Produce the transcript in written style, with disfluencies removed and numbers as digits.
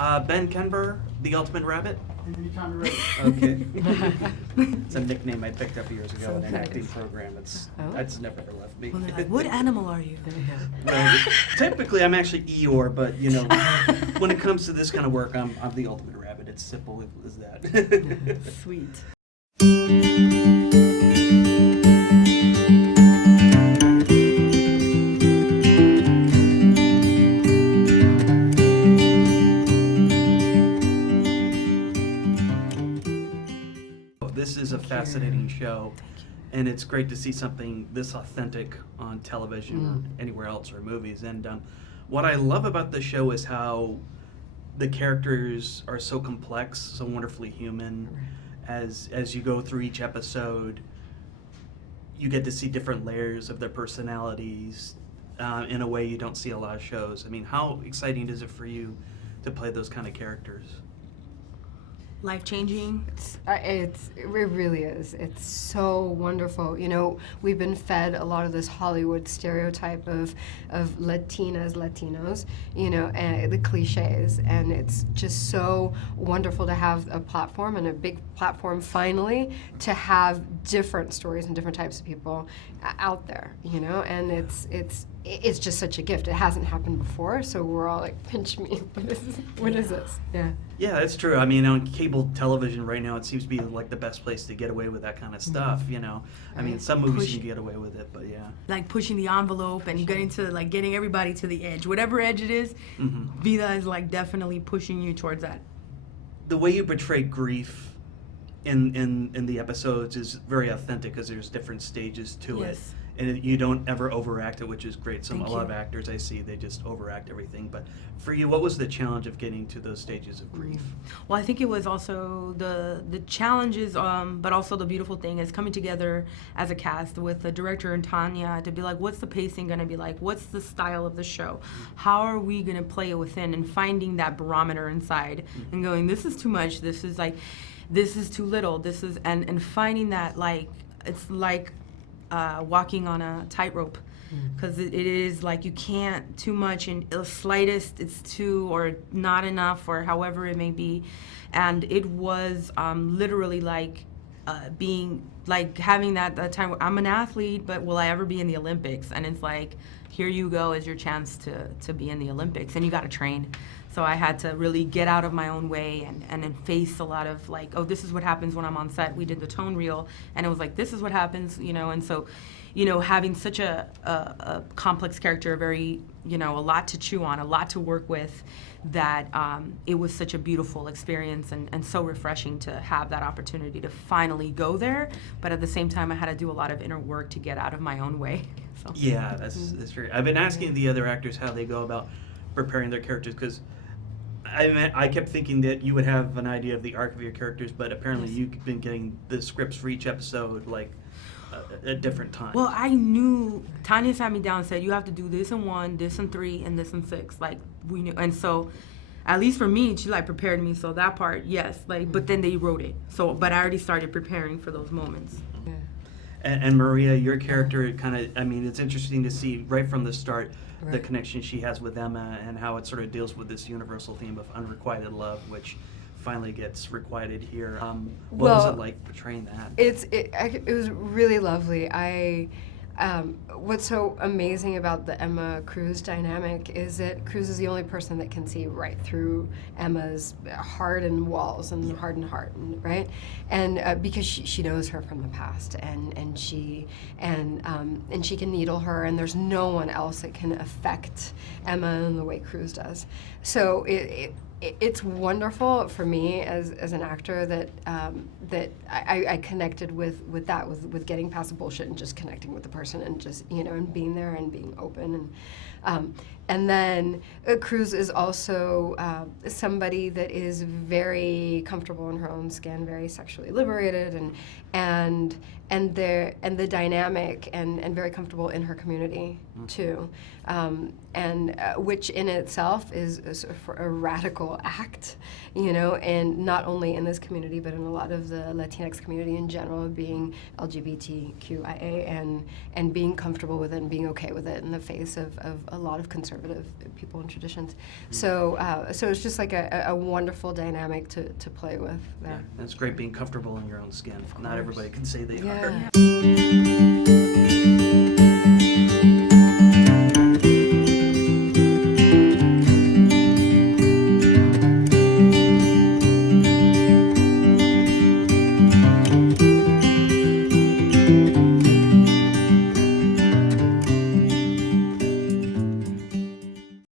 Ben Kenber, the Ultimate Rabbit. Anytime you're ready. Okay. It's a nickname I picked up years ago So in an nice. acting program. It's Oh. That's never left me. Well, they're like, what animal are you? Right. Typically, I'm actually Eeyore, but when it comes to this kind of work, I'm the Ultimate Rabbit. It's simple as that. Sweet. This is a fascinating show, and it's great to see something this authentic on television or anywhere else or movies. And what I love about the show is how the characters are so complex, so wonderfully human. As you go through each episode, you get to see different layers of their personalities in a way you don't see a lot of shows. I mean, how exciting is it for you to play those kind of characters? Life-changing. It really is. It's so wonderful. You know, we've been fed a lot of this Hollywood stereotype of Latinas, Latinos, you know, and the cliches, and it's just so wonderful to have a platform, and a big platform finally, to have different stories and different types of people out there, you know, and it's just such a gift. It hasn't happened before, so we're all like, pinch me. What is this? Yeah. Yeah, that's true. I mean, on cable television right now, it seems to be like the best place to get away with that kind of stuff, you know. I mean, some movies you can get away with it, but yeah. Like pushing the envelope and getting everybody to the edge. Whatever edge it is, Vida is like definitely pushing you towards that. The way you portray grief in the episodes is very authentic because there's different stages to it. And you don't ever overact it, which is great. A lot of actors I see, they just overact everything. But for you, what was the challenge of getting to those stages of grief? Well, I think it was also the challenges, but also the beautiful thing is coming together as a cast with the director and Tanya to be like, what's the pacing going to be like? What's the style of the show? How are we going to play it within? And finding that barometer inside and going, this is too much. This is like, this is too little. This is, and finding that, like, it's like walking on a tightrope, because it is like you can't too much, and the slightest it's too or not enough, or however it may be. And it was literally like being like having that time. I'm an athlete, but will I ever be in the Olympics? And it's like, here you go, is your chance to be in the Olympics, and you got to train. So I had to really get out of my own way and then face a lot of like, oh, this is what happens when I'm on set. We did the tone reel, and it was like, this is what happens, you know. And so, you know, having such a complex character, very, you know, a lot to chew on, a lot to work with, that it was such a beautiful experience and so refreshing to have that opportunity to finally go there. But at the same time, I had to do a lot of inner work to get out of my own way. So. Yeah, that's very. I've been asking the other actors how they go about preparing their characters, because I kept thinking that you would have an idea of the arc of your characters, but apparently you've been getting the scripts for each episode like at different times. Well, I knew, Tanya sat me down and said, you have to do this in 1, this in 3, and this in 6. Like, we knew. And so, at least for me, she like prepared me. So that part, yes. Like, but then they wrote it. So, but I already started preparing for those moments. Yeah. And Maria, your character kind of, I mean, it's interesting to see right from the start the Right. connection she has with Emma and how it sort of deals with this universal theme of unrequited love, which finally gets requited here. What was it like portraying that? It was really lovely. What's so amazing about the Emma Cruz dynamic is that Cruz is the only person that can see right through Emma's hardened walls and hardened heart, right? And because she knows her from the past, and she can needle her, and there's no one else that can affect Emma in the way Cruz does. So it's wonderful for me as an actor that I connected with that, with getting past the bullshit and just connecting with the person, and just, you know, and being there and being open. And then Cruz is also somebody that is very comfortable in her own skin, very sexually liberated, and the dynamic, and very comfortable in her community too, and which in itself is a radical act, you know, and not only in this community but in a lot of the Latinx community in general, being LGBTQIA and being comfortable with it and being okay with it in the face of a lot of conservative people and traditions. So it's just like a wonderful dynamic to play with Yeah, there. and it's great being comfortable in your own skin. Not everybody can say they are. Yeah.